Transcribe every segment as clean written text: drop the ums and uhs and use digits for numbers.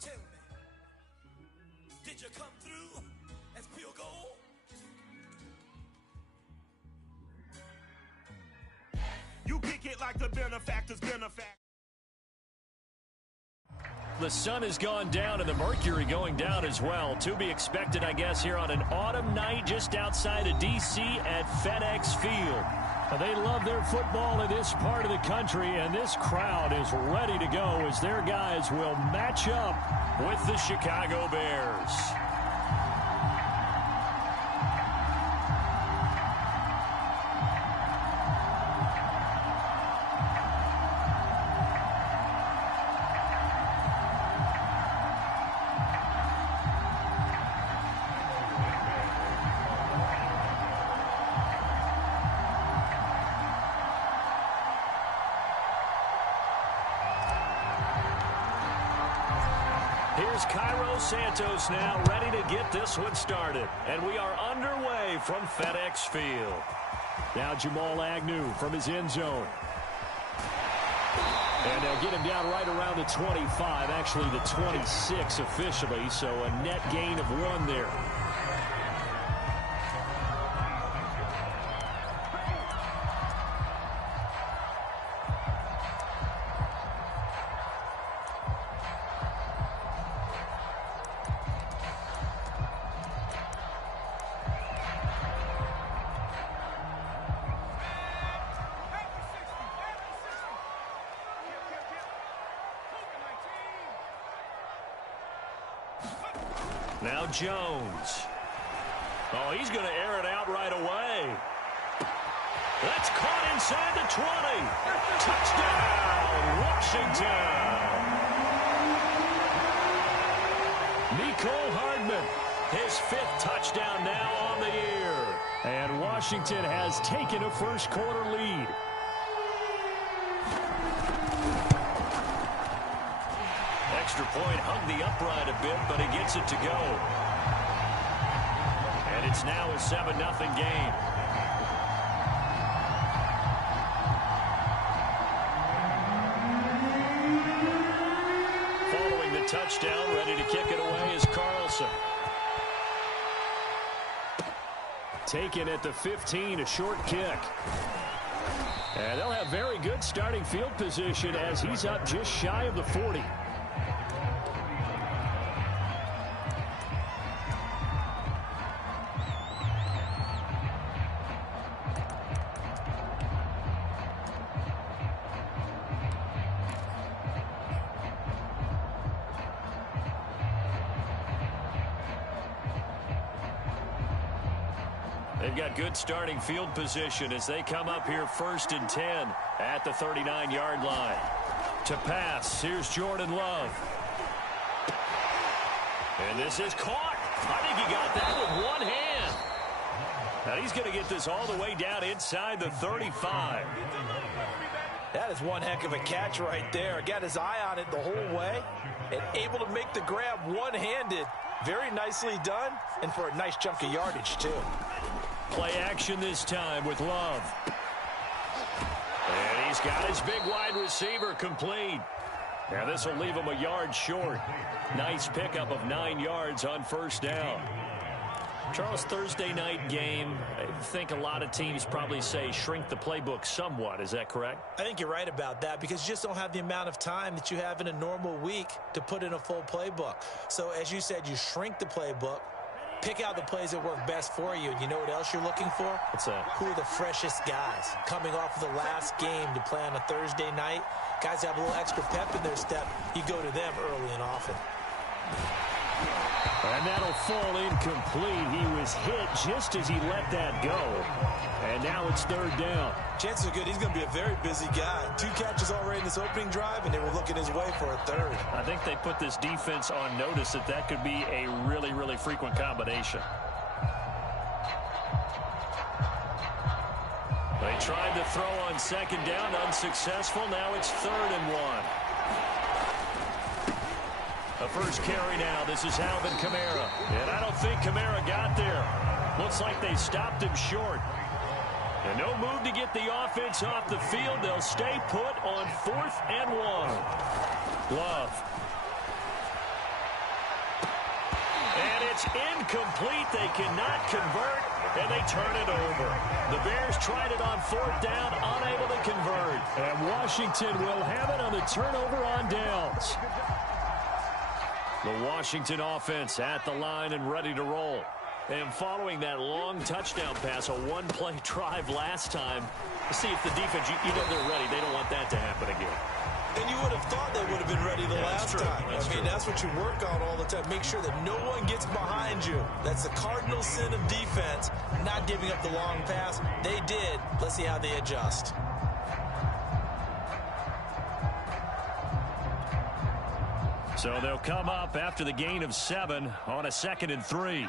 tell me, did you come through as pure gold? You kick it like the benefactor's benefactor. The sun has gone down and the mercury going down as well. To be expected, I guess, here on an autumn night just outside of D.C. at FedEx Field. They love their football in this part of the country, and this crowd is ready to go as their guys will match up with the Chicago Bears. Here's Cairo Santos now ready to get this one started. And we are underway from FedEx Field. Now Jamal Agnew from his end zone. And they'll get him down right around the 25, actually the 26 officially, so a net gain of 1 there. Now Jones. Oh, he's going to air it out right away. That's caught inside the 20. Touchdown, Washington. Mecole Hardman, his 5th touchdown now on the year. And Washington has taken a first quarter lead. Extra point hugged the upright a bit, but he gets it to go. And it's now a 7-0 game. Following the touchdown, ready to kick it away is Carlson. Taken at the 15, a short kick. And they'll have very good starting field position as he's up just shy of the 40. They've got good starting field position as they come up here 1st and 10 at the 39-yard line. To pass, here's Jordan Love. And this is caught. I think he got that with one hand. Now he's going to get this all the way down inside the 35. That is one heck of a catch right there. Got his eye on it the whole way and able to make the grab one-handed. Very nicely done, and for a nice chunk of yardage, too. Play action this time with Love. And he's got his big wide receiver complete. Now this will leave him a yard short. Nice pickup of 9 yards on first down. Charles, Thursday night game, I think a lot of teams probably say shrink the playbook somewhat. Is that correct? I think you're right about that because you just don't have the amount of time that you have in a normal week to put in a full playbook. So as you said, you shrink the playbook, pick out the plays that work best for you. And you know what else you're looking for? What's that? Who are the freshest guys coming off of the last game to play on a Thursday night? Guys have a little extra pep in their step. You go to them early and often. And that'll fall incomplete. He was hit just as he let that go. And now it's 3rd down. Chances are good he's going to be a very busy guy. 2 catches already in this opening drive, and they were looking his way for a 3rd. I think they put this defense on notice that could be a really, really frequent combination. They tried to throw on 2nd down, unsuccessful. Now it's 3rd and 1. A first carry now. This is Alvin Kamara. And I don't think Kamara got there. Looks like they stopped him short. And no move to get the offense off the field. They'll stay put on 4th and 1. Love. It's incomplete. They cannot convert, and they turn it over. The Bears tried it on fourth down, unable to convert. And Washington will have it on the turnover on downs. The Washington offense at the line and ready to roll. And following that long touchdown pass, a one-play drive last time, to see if the defense, you know they're ready. They don't want that to happen again. And you would have thought they would have been ready the last time. I mean, that's what you work on all the time. Make sure that no one gets behind you. That's the cardinal sin of defense, not giving up the long pass. They did. Let's see how they adjust. So they'll come up after the gain of 7 on a 2nd and 3.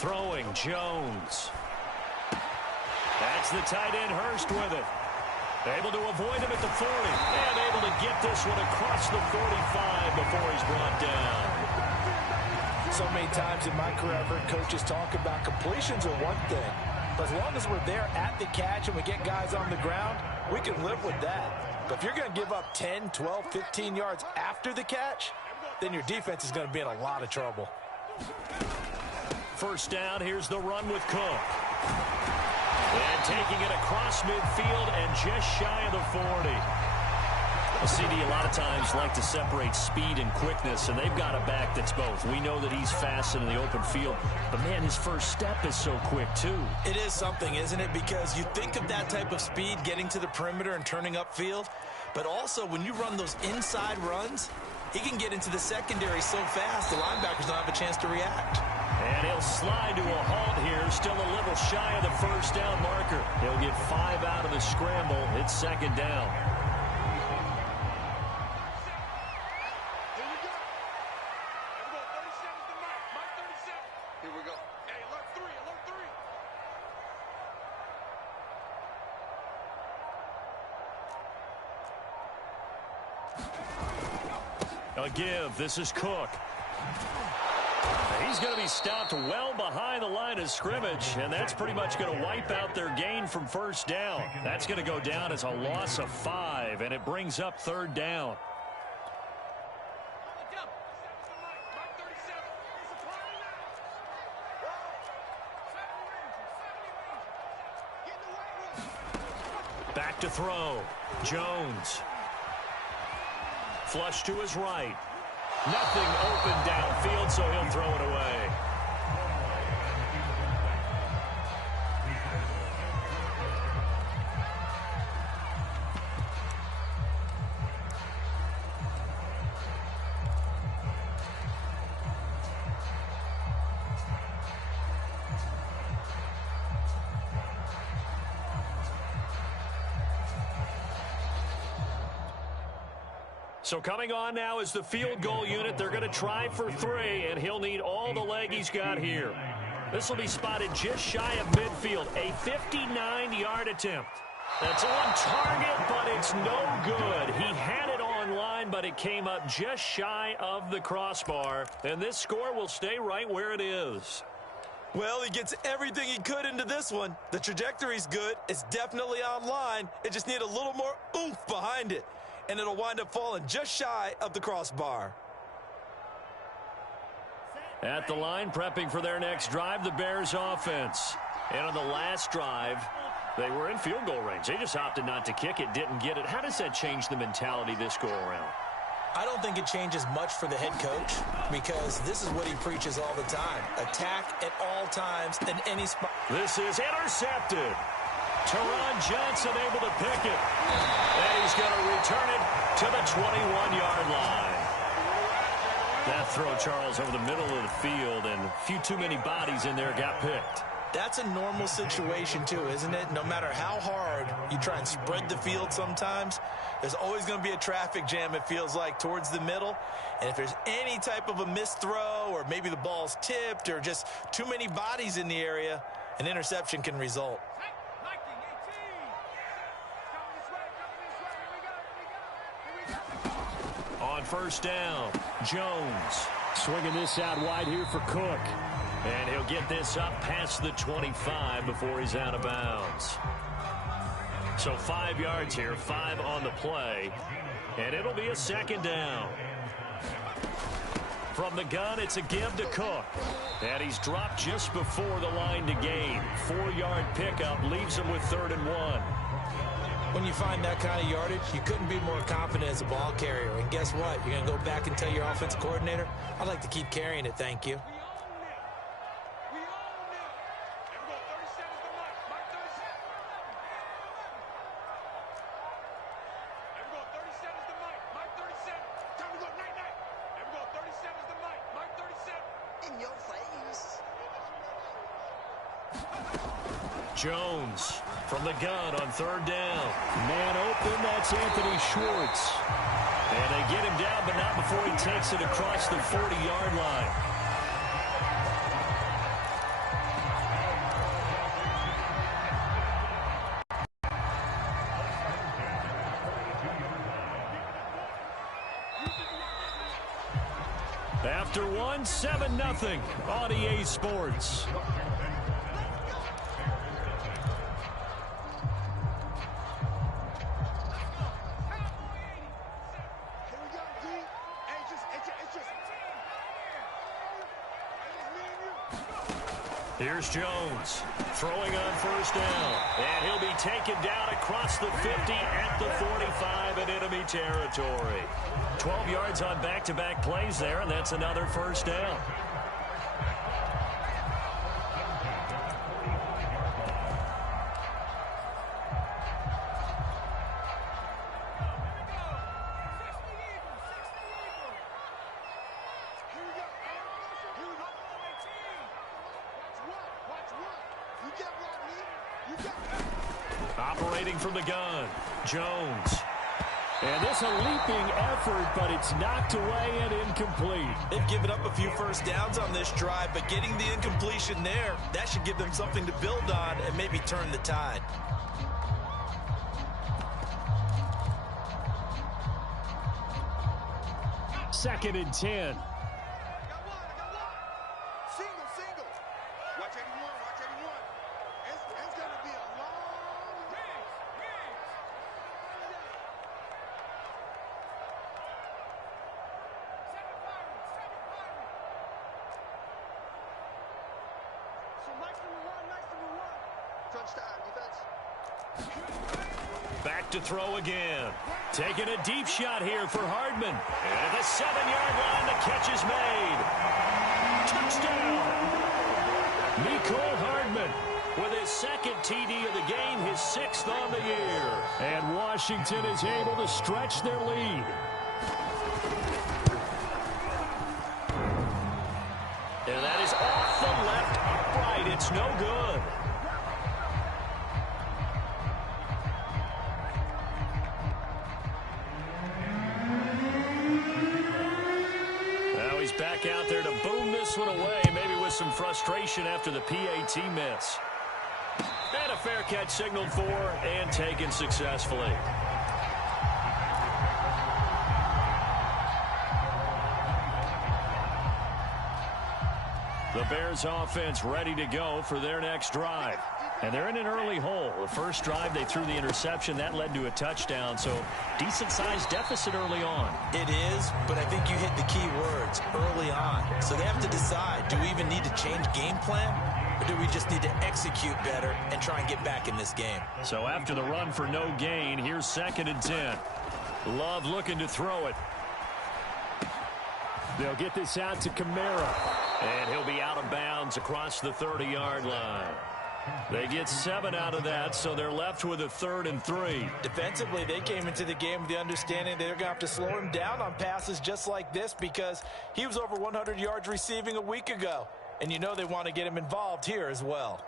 Throwing Jones. That's the tight end Hurst with it. Able to avoid him at the 40. And able to get this one across the 45 before he's brought down. So many times in my career, I've heard coaches talk about completions are one thing. But as long as we're there at the catch and we get guys on the ground, we can live with that. But if you're going to give up 10, 12, 15 yards after the catch, then your defense is going to be in a lot of trouble. First down, here's the run with Cook. And taking it across midfield and just shy of the 40. Well, CD, a lot of times like to separate speed and quickness, and they've got a back that's both. We know that he's fast in the open field, but, man, his first step is so quick, too. It is something, isn't it? Because you think of that type of speed getting to the perimeter and turning upfield, but also when you run those inside runs, he can get into the secondary so fast the linebackers don't have a chance to react. And he'll slide to a halt here, still a little shy of the first down marker. He'll get 5 out of the scramble. It's 2nd down. Here we go. Hey, alert 3, alert 3. A give. This is Cook. He's going to be stopped well behind the line of scrimmage, and that's pretty much going to wipe out their gain from first down. That's going to go down as a loss of 5, and it brings up 3rd down. Back to throw. Jones. Flush to his right. Nothing open downfield, so he'll throw it away. So coming on now is the field goal unit. They're going to try for 3, and he'll need all the leg he's got here. This will be spotted just shy of midfield. A 59-yard attempt. That's on target, but it's no good. He had it on line, but it came up just shy of the crossbar. And this score will stay right where it is. Well, he gets everything he could into this one. The trajectory's good. It's definitely on line. It just needs a little more oomph behind it. And it'll wind up falling just shy of the crossbar. At the line, prepping for their next drive, the Bears offense. And on the last drive, they were in field goal range. They just opted not to kick it, didn't get it. How does that change the mentality this go-around? I don't think it changes much for the head coach because this is what he preaches all the time. Attack at all times in any spot. This is intercepted. Teron Johnson able to pick it. And he's going to return it to the 21-yard line. That throw, Charles, over the middle of the field, and a few too many bodies in there got picked. That's a normal situation, too, isn't it? No matter how hard you try and spread the field sometimes, there's always going to be a traffic jam, it feels like, towards the middle. And if there's any type of a missed throw or maybe the ball's tipped or just too many bodies in the area, an interception can result. On first down, Jones swinging this out wide here for Cook. And he'll get this up past the 25 before he's out of bounds. So 5 yards here, 5 on the play, and it'll be a second down. From the gun, it's a give to Cook. And he's dropped just before the line to gain. 4-yard pickup leaves him with 3rd and 1. When you find that kind of yardage, you couldn't be more confident as a ball carrier. And guess what? You're going to go back and tell your offensive coordinator, I'd like to keep carrying it, thank you. Jones from the gun on 3rd down. Man open, that's Anthony Schwartz. And they get him down, but not before he takes it across the 40-yard line. After one, 7-0 on EA Sports. Here's Jones throwing on 1st down. And he'll be taken down across the 50 at the 45 in enemy territory. 12 yards on back-to-back plays there, and that's another 1st down. Operating from the gun, Jones. And this a leaping effort, but it's knocked away and incomplete. They've given up a few 1st downs on this drive, but getting the incompletion there, that should give them something to build on and maybe turn the tide. Second and 10. Back to throw again. Taking a deep shot here for Hardman. And at the 7-yard line, the catch is made. Touchdown! Nicole Hardman with his 2nd TD of the game, his 6th on the year. And Washington is able to stretch their lead. And that is off the left upright. It's no good. Back out there to boom this one away, maybe with some frustration after the PAT miss. And a fair catch signaled for and taken successfully. The Bears offense ready to go for their next drive. And they're in an early hole. The first drive, they threw the interception. That led to a touchdown, so decent-sized deficit early on. It is, but I think you hit the key words, early on. So they have to decide, do we even need to change game plan, or do we just need to execute better and try and get back in this game? So after the run for no gain, here's 2nd and 10. Love looking to throw it. They'll get this out to Kamara. And he'll be out of bounds across the 30-yard line. They get 7 out of that, so they're left with a 3rd and 3. Defensively, they came into the game with the understanding they're going to have to slow him down on passes just like this because he was over 100 yards receiving a week ago. And you know they want to get him involved here as well.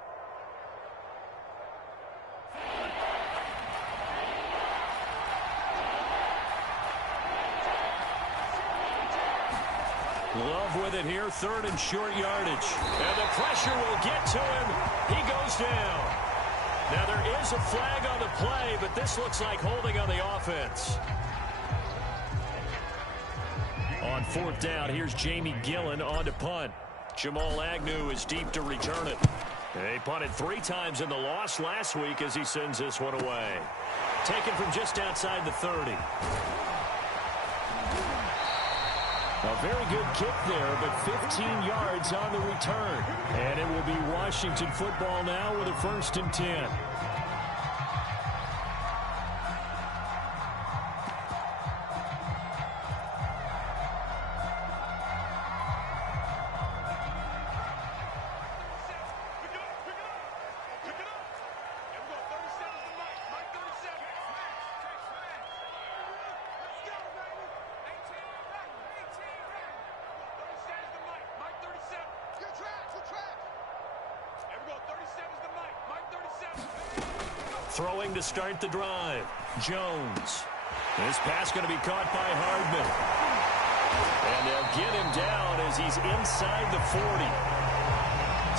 Love with it here, 3rd and short yardage. And the pressure will get to him. He goes down. Now there is a flag on the play, but this looks like holding on the offense. On 4th down, here's Jamie Gillen on to punt. Jamal Agnew is deep to return it. They punted 3 times in the loss last week as he sends this one away. Taken from just outside the 30. A very good kick there, but 15 yards on the return. And it will be Washington football now with a 1st and 10. Throwing to start the drive. Jones. This pass going to be caught by Hardman. And they'll get him down as he's inside the 40.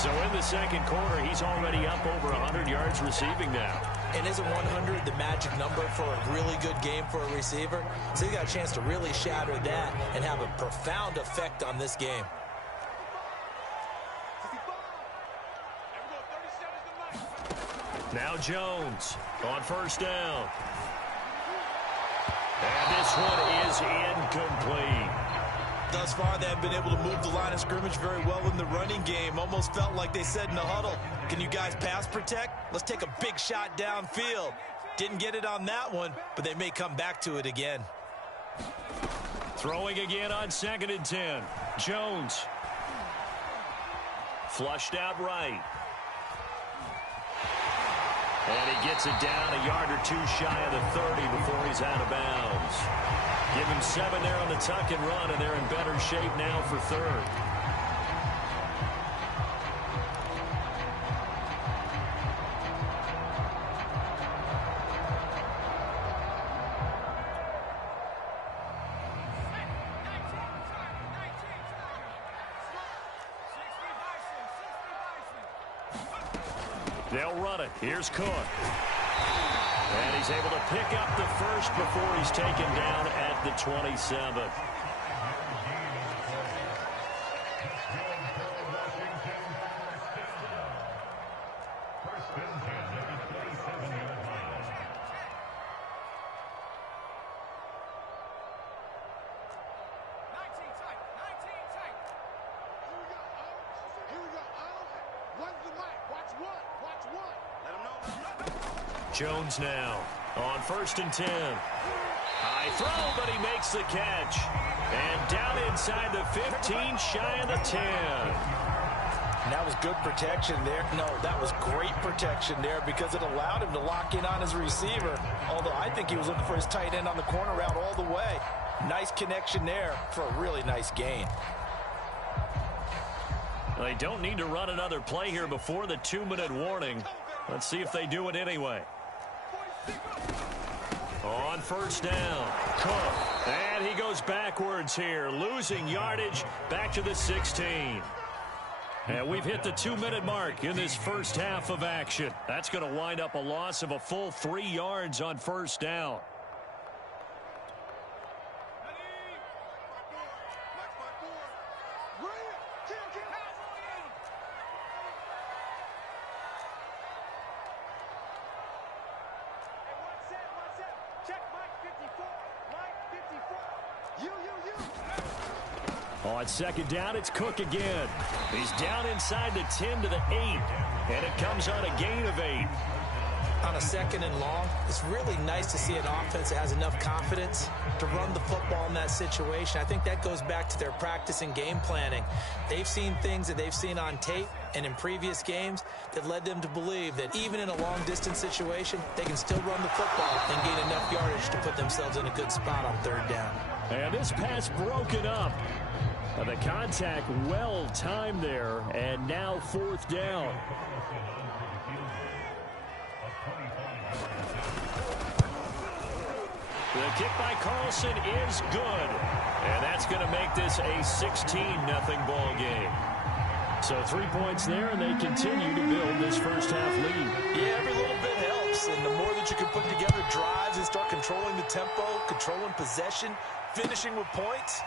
So in the second quarter, he's already up over 100 yards receiving now. And isn't 100 the magic number for a really good game for a receiver? So he's got a chance to really shatter that and have a profound effect on this game. Now Jones on 1st down. And this one is incomplete. Thus far, they have been able to move the line of scrimmage very well in the running game. Almost felt like they said in the huddle, can you guys pass protect? Let's take a big shot downfield. Didn't get it on that one, but they may come back to it again. Throwing again on 2nd and 10. Jones. Flushed out right. And he gets it down a yard or 2 shy of the 30 before he's out of bounds. Give him 7 there on the tuck and run, and they're in better shape now for 3rd. They'll run it. Here's Cook. And he's able to pick up the 1st before he's taken down at the 27. Jones now on 1st and 10. High throw, but he makes the catch. And down inside the 15, shy of the 10. And that was good protection there. No, that was great protection there because it allowed him to lock in on his receiver. Although I think he was looking for his tight end on the corner route all the way. Nice connection there for a really nice gain. They don't need to run another play here before the 2-minute warning. Let's see if they do it anyway. On 1st down, Cook. And he goes backwards here, losing yardage back to the 16. And we've hit the 2-minute mark in this first half of action. That's going to wind up a loss of a full 3 yards on 1st down. On 2nd down, it's Cook again. He's down inside the 10 to the 8, and it comes on a gain of 8. On a 2nd and long, it's really nice to see an offense that has enough confidence to run the football in that situation. I think that goes back to their practice and game planning. They've seen things that they've seen on tape and in previous games that led them to believe that even in a long-distance situation, they can still run the football and gain enough yardage to put themselves in a good spot on 3rd down. And this pass broken up. The contact well timed there, and now 4th down. The kick by Carlson is good, and that's going to make this a 16-0 ball game. So 3 points there, and they continue to build this first half lead. Yeah, every little bit helps, and the more that you can put together drives and start controlling the tempo, controlling possession, finishing with points,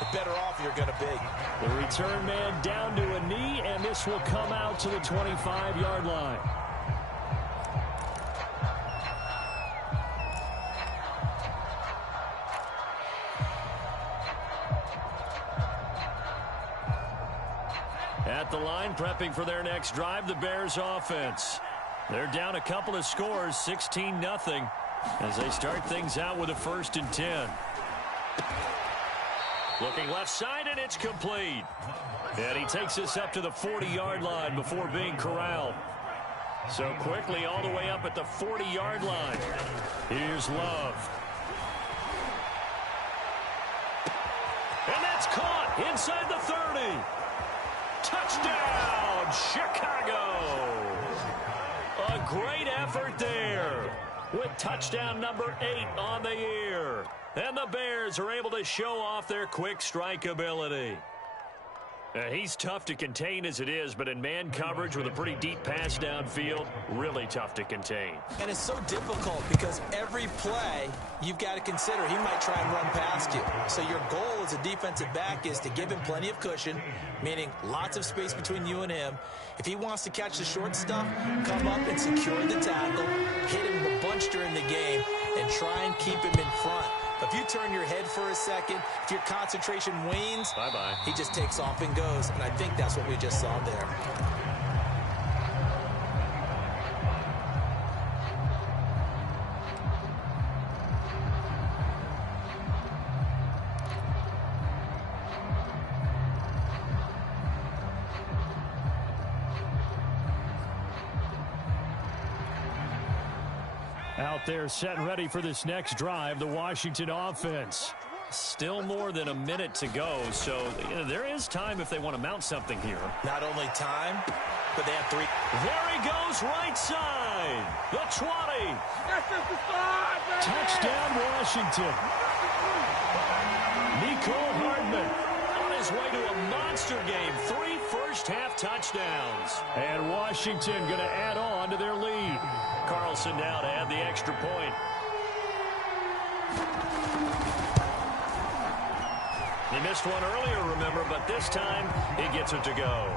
the better off you're going to be. The return man down to a knee, and this will come out to the 25-yard line. At the line, prepping for their next drive, the Bears offense. They're down a couple of scores, 16-0, as they start things out with a 1st and 10. Looking left side, and it's complete. And he takes us up to the 40-yard line before being corralled. So quickly all the way up at the 40-yard line. Here's Love. And that's caught inside the 30. Touchdown, Chicago. A great effort there with touchdown number 8 on the year. And the Bears are able to show off their quick strike ability. He's tough to contain as it is, but in man coverage with a pretty deep pass downfield, really tough to contain. And it's so difficult because every play you've got to consider he might try and run past you. So your goal as a defensive back is to give him plenty of cushion, meaning lots of space between you and him. If he wants to catch the short stuff, come up and secure the tackle, hit him a bunch during the game, and try and keep him in front. But if you turn your head for a second, if your concentration wanes, bye-bye, he just takes off and goes. And I think that's what we just saw there. Out there set and ready for this next drive, the Washington offense. Still more than a minute to go, so there is time if they want to mount something here. Not only time, but they have 3. There he goes, right side. The 20. Touchdown, Washington. Nicole Hardman on his way to a monster game. 3 first-half touchdowns. And Washington going to add on to their lead. Carlson now to add the extra point. He missed one earlier, remember, but this time he gets it to go.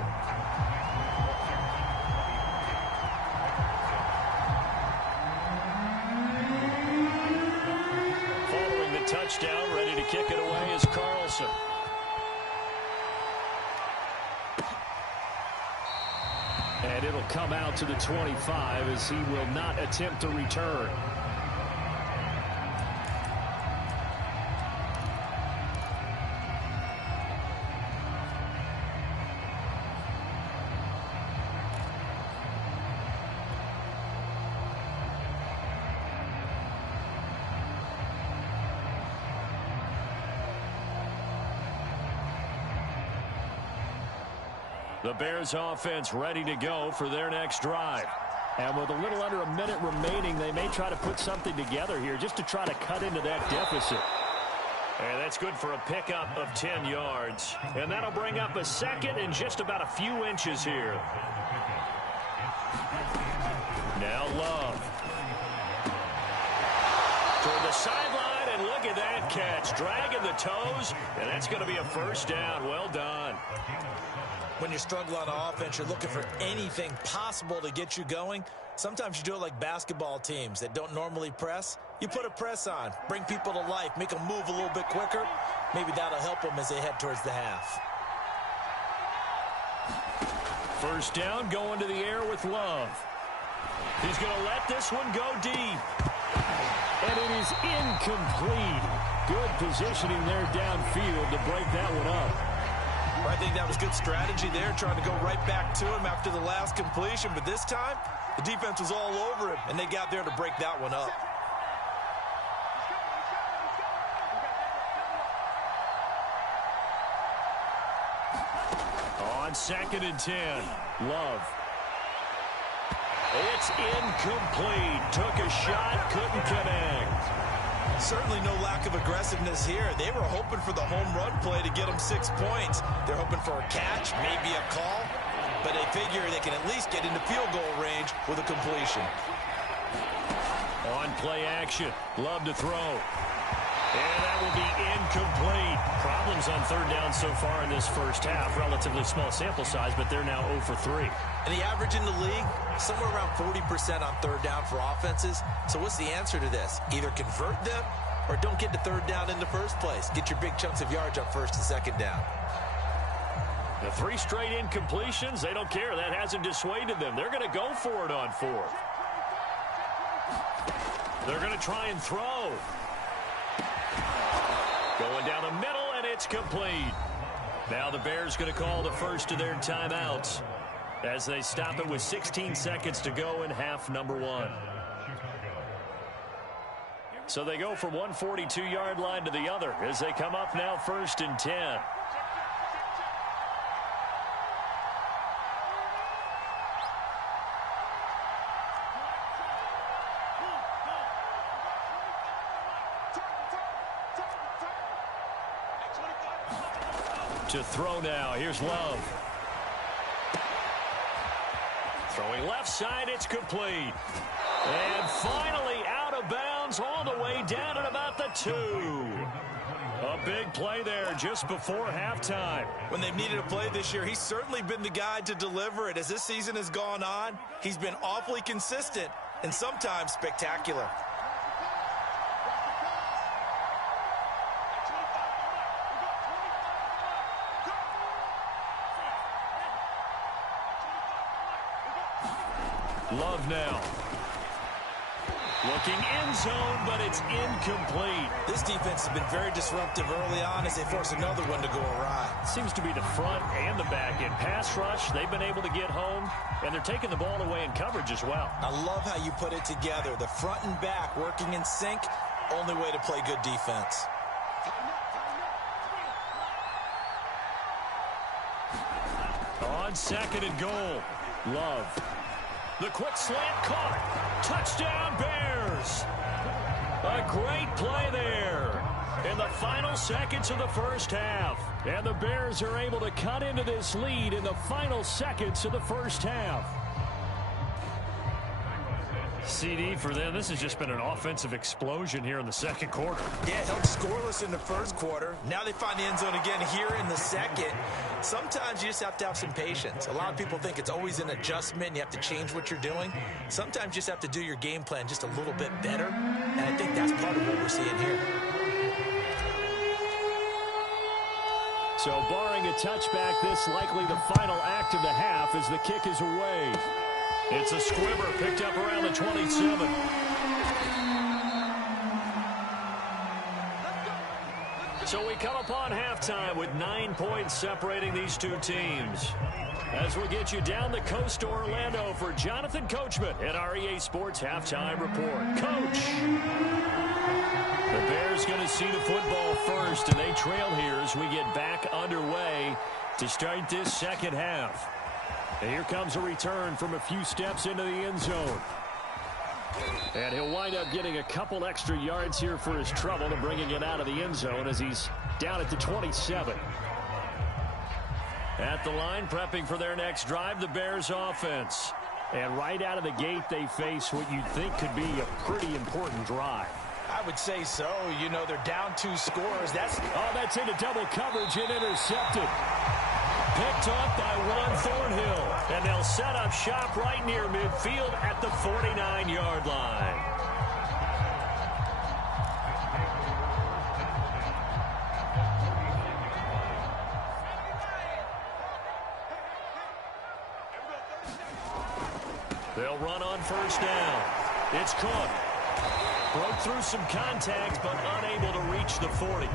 Following the touchdown, ready to kick it away is Carlson. And it'll come out to the 25 as he will not attempt to return. The Bears offense ready to go for their next drive. And with a little under a minute remaining, they may try to put something together here just to try to cut into that deficit. And that's good for a pickup of 10 yards. And that'll bring up a second and just about a few inches here. Now Love. Toward the sideline, and look at that catch. Dragging the toes, and that's going to be a first down. Well done. When you're struggling on offense, you're looking for anything possible to get you going. Sometimes you do it like basketball teams that don't normally press. You put a press on, bring people to life, make them move a little bit quicker. Maybe that'll help them as they head towards the half. First down, going to the air with Love. He's going to let this one go deep. And it is incomplete. Good positioning there downfield to break that one up. I think that was good strategy there, trying to go right back to him after the last completion. But this time, the defense was all over him, and they got there to break that one up. On 2nd and 10, Love. It's incomplete. Took a shot, couldn't connect. Certainly no lack of aggressiveness here. They were hoping for the home run play to get them 6 points. They're hoping for a catch, maybe a call, but they figure they can at least get into field goal range with a completion. On play action, Love to throw. And that will be incomplete. Problems on third down so far in this first half. Relatively small sample size, but they're now 0 for 3. And the average in the league, somewhere around 40% on third down for offenses. So what's the answer to this? Either convert them or don't get to third down in the first place. Get your big chunks of yards on first and second down. The 3 straight incompletions, they don't care. That hasn't dissuaded them. They're going to go for it on 4th. They're going to try and throw. Going down the middle, and it's complete. Now the Bears going to call the first of their timeouts as they stop it with 16 seconds to go in half number 1. So they go from one 42-yard line to the other as they come up now 1st and 10. To throw now. Here's Love. Throwing left side. It's complete. And finally out of bounds all the way down at about the 2. A big play there just before halftime. When they've needed a play this year, he's certainly been the guy to deliver it. As this season has gone on, he's been awfully consistent and sometimes spectacular. Love now. Looking end zone, but it's incomplete. This defense has been very disruptive early on as they force another one to go awry. Seems to be the front and the back end. Pass rush, they've been able to get home, and they're taking the ball away in coverage as well. I love how you put it together. The front and back working in sync, only way to play good defense. On 2nd and goal, Love. The quick slant caught. Touchdown, Bears. A great play there in the final seconds of the first half. And the Bears are able to cut into this lead in the final seconds of the first half. CD for them. This has just been an offensive explosion here in the second quarter. Yeah, held scoreless in the first quarter. Now they find the end zone again here in the second. Sometimes you just have to have some patience. A lot of people think it's always an adjustment. You have to change what you're doing. Sometimes you just have to do your game plan just a little bit better. And I think that's part of what we're seeing here. So barring a touchback, this likely the final act of the half as the kick is away. It's a squibber picked up around the 27. So we come upon halftime with 9 points separating these two teams. As we get you down the coast to Orlando for Jonathan Coachman at our EA Sports Halftime Report. Coach! The Bears going to see the football first, and they trail here as we get back underway to start this second half. And here comes a return from a few steps into the end zone. And he'll wind up getting a couple extra yards here for his trouble and bringing it out of the end zone as he's down at the 27. At the line, prepping for their next drive, the Bears offense. And right out of the gate, they face what you'd think could be a pretty important drive. I would say so. You know, they're down 2 scores. That's into double coverage and intercepted. Picked up by one Thornhill. And they'll set up shop right near midfield at the 49-yard line. They'll run on first down. It's Cook. Broke through some contact, but unable to reach the 40.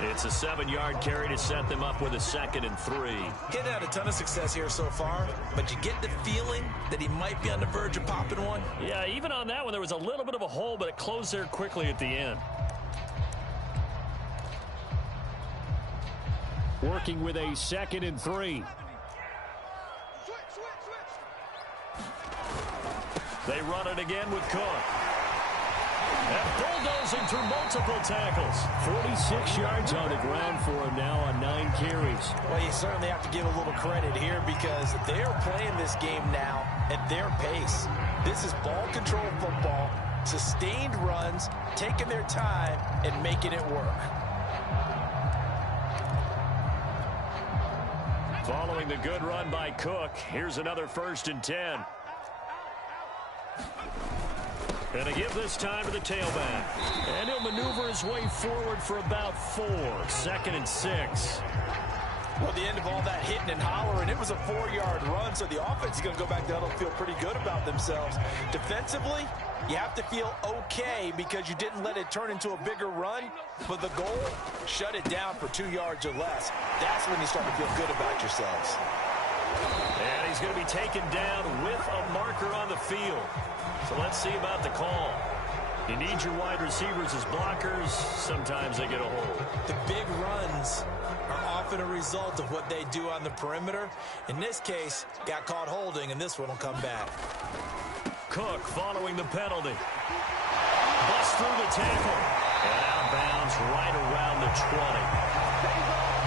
It's a 7-yard carry to set them up with a 2nd and 3. He's had a ton of success here so far, but you get the feeling that he might be on the verge of popping one. Yeah, even on that one, there was a little bit of a hole, but it closed there quickly at the end. Working with a 2nd and 3. They run it again with Cook. And bulldozing through multiple tackles. 46 yards on the ground for him now on 9 carries. Well, you certainly have to give a little credit here because they're playing this game now at their pace. This is ball control football. Sustained runs, taking their time, and making it work. Following the good run by Cook, here's another 1st and 10. And a give this time to the tailback. And he'll maneuver his way forward for about 4. 2nd and 6. Well, the end of all that hitting and hollering, it was a 4-yard run, so the offense is going to go back down and feel pretty good about themselves. Defensively, you have to feel okay because you didn't let it turn into a bigger run, but the goal, shut it down for 2 yards or less. That's when you start to feel good about yourselves. And he's going to be taken down with a marker on the field. So let's see about the call. You need your wide receivers as blockers. Sometimes they get a hold. The big runs are often a result of what they do on the perimeter. In this case, got caught holding, and this one will come back. Cook following the penalty. Bust through the tackle. And out of bounds right around the 20.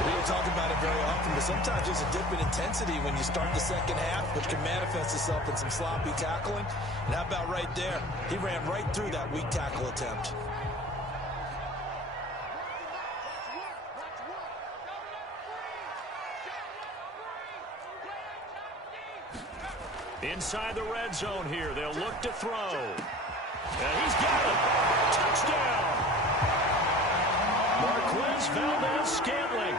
We don't talk about it very often, but sometimes there's a dip in intensity when you start the second half, which can manifest itself in some sloppy tackling. And how about right there? He ran right through that weak tackle attempt. Inside the red zone here. They'll look to throw. And he's got it. Touchdown. Marquez Valdez-Scantling.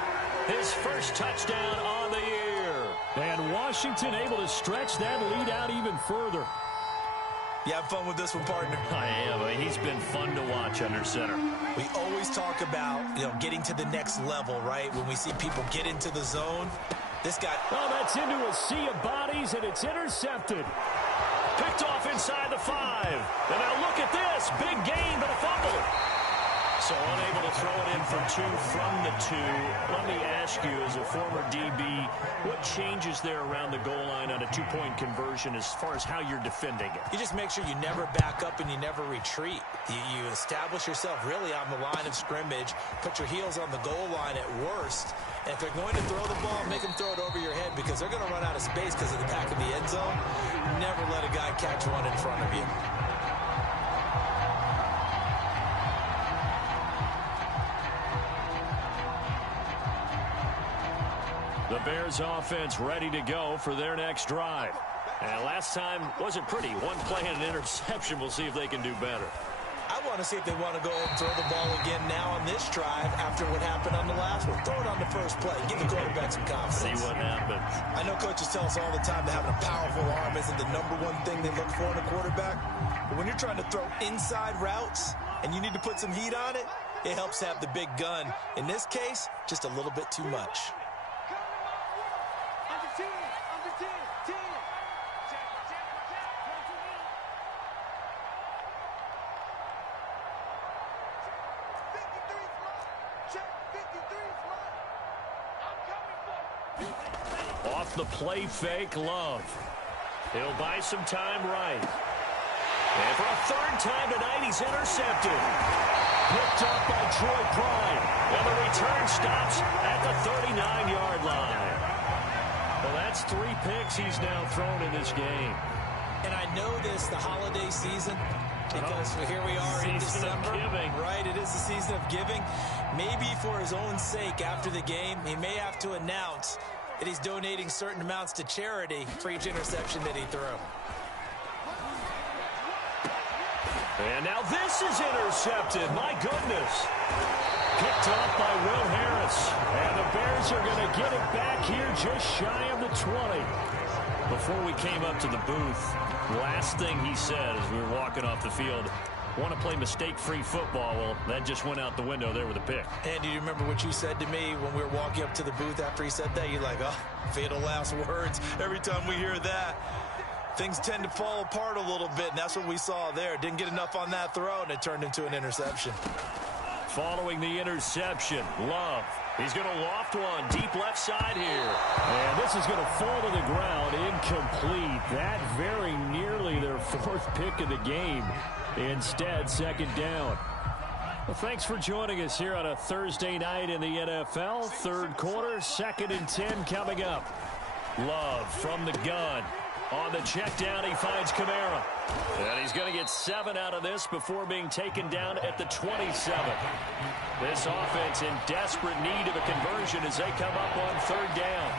His first touchdown on the year. And Washington able to stretch that lead out even further. You have fun with this one, partner? I am. He's been fun to watch under center. We always talk about, getting to the next level, right? When we see people get into the zone. This guy... Oh, that's into a sea of bodies, and it's intercepted. Picked off inside the 5. And now look at this. Big gain, but a fumble. So unable to throw it in for 2 from the 2. Let me ask you, as a former DB, what changes there around the goal line on a 2-point conversion as far as how you're defending it? You just make sure you never back up and you never retreat. You establish yourself really on the line of scrimmage, put your heels on the goal line at worst, and if they're going to throw the ball, make them throw it over your head because they're going to run out of space because of the back of the end zone. Never let a guy catch one in front of you. The Bears offense ready to go for their next drive. And last time wasn't pretty. 1 play and an interception. We'll see if they can do better. I want to see if they want to go ahead and throw the ball again now on this drive after what happened on the last one. Throw it on the first play. Give the quarterback some confidence. See what happens. I know coaches tell us all the time that having a powerful arm isn't the #1 thing they look for in a quarterback. But when you're trying to throw inside routes and you need to put some heat on it, it helps have the big gun. In this case, just a little bit too much. Off the play fake, Love. He'll buy some time right. And for a 3rd time tonight, he's intercepted. Picked up by Troy Prime. And the return stops at the 39-yard line. Well, that's 3 picks he's now thrown in this game. And I know this, the holiday season, because here we are in December. Right, it is the season of giving. Maybe for his own sake after the game, he may have to announce that he's donating certain amounts to charity for each interception that he threw. And now this is intercepted. My goodness. Picked off by Will Harris. And the Bears are going to get it back here just shy of the 20. Before we came up to the booth, last thing he said as we were walking off the field, want to play mistake-free football. Well, that just went out the window there with a pick. And do you remember what you said to me when we were walking up to the booth after he said that? You're like, oh, fatal last words. Every time we hear that, things tend to fall apart a little bit, and that's what we saw there. Didn't get enough on that throw, and it turned into an interception. Following the interception, Love. He's going to loft one deep left side here. And this is going to fall to the ground, incomplete. That very nearly their 4th pick of the game. Instead, 2nd down. Well, thanks for joining us here on a Thursday night in the NFL. 3rd quarter, 2nd and 10 coming up. Love from the gun. On the check down, he finds Kamara. And he's going to get 7 out of this before being taken down at the 27. This offense in desperate need of a conversion as they come up on 3rd down.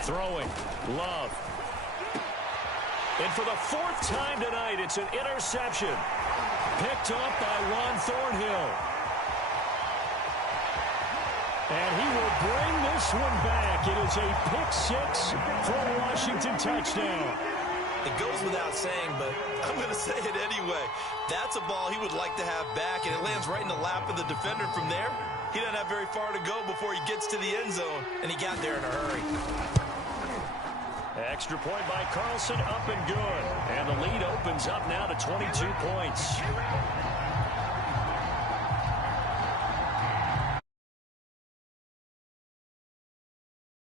Throwing, Love. And for the 4th time tonight, it's an interception. Picked up by Juan Thornhill. And he will bring this one back. It is a pick-6 for a Washington touchdown. It goes without saying, but I'm going to say it anyway. That's a ball he would like to have back, and it lands right in the lap of the defender from there. He doesn't have very far to go before he gets to the end zone, and he got there in a hurry. Extra point by Carlson, up and good. And the lead opens up now to 22 points.